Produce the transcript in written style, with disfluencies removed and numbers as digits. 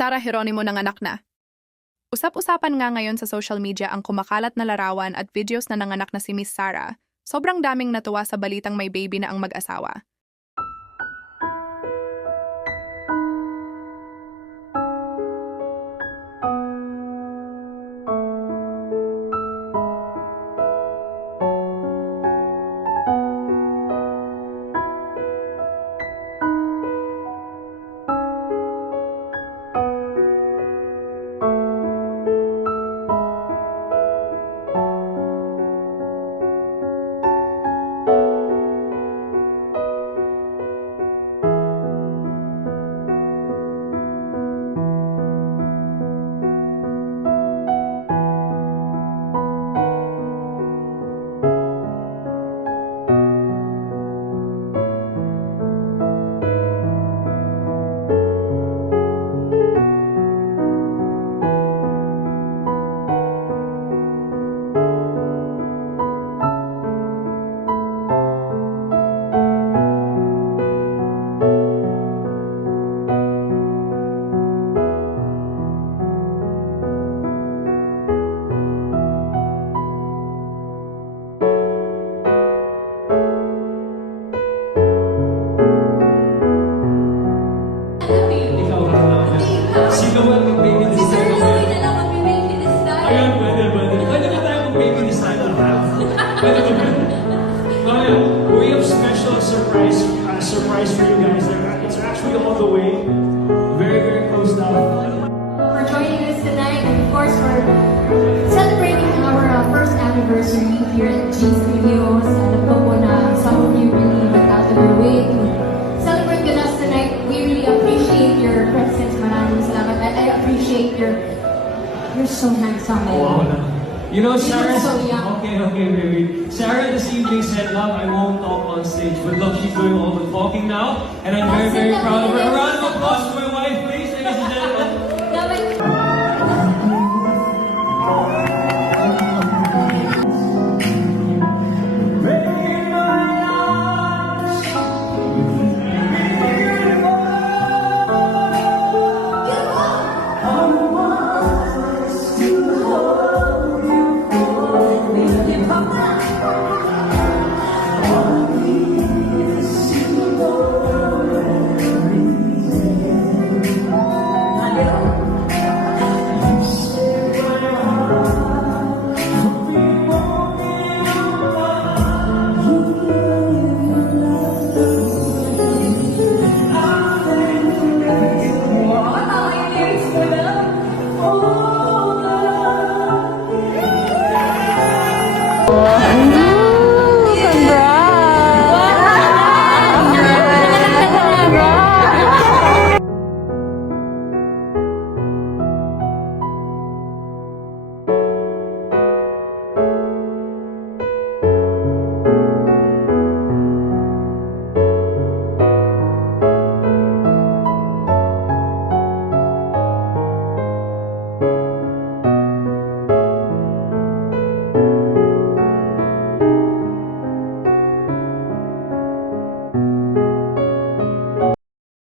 Sara Geronimo nanganak na. Usap-usapan nga ngayon sa social media ang kumakalat na larawan at videos na nanganak na si Miss Sara. Sobrang daming natuwa sa balitang may baby na ang mag-asawa. Sino ba mag-baby this Si Sir time? Louie na lang mag-baby this time. Ayun, pwede. Pwede ba tayo mag-baby this time? Pwede ba? Kaya, we have special surprise for you guys. It's actually on the way. Very, very close now. For joining us tonight, and of course for celebrating our first anniversary here at G Studios. Alam ko po na some of you really went out of your way to celebrate with us tonight. We really appreciate your presence. Maraming salamat. I appreciate you're so handsome. Wow. You know, Sarah. so young. Okay, baby. Sarah this evening said, "Love, I won't talk on stage." But love, she's doing all the talking now, and I'm very, very proud of her. A round of applause for my wife, please, ladies and gentlemen.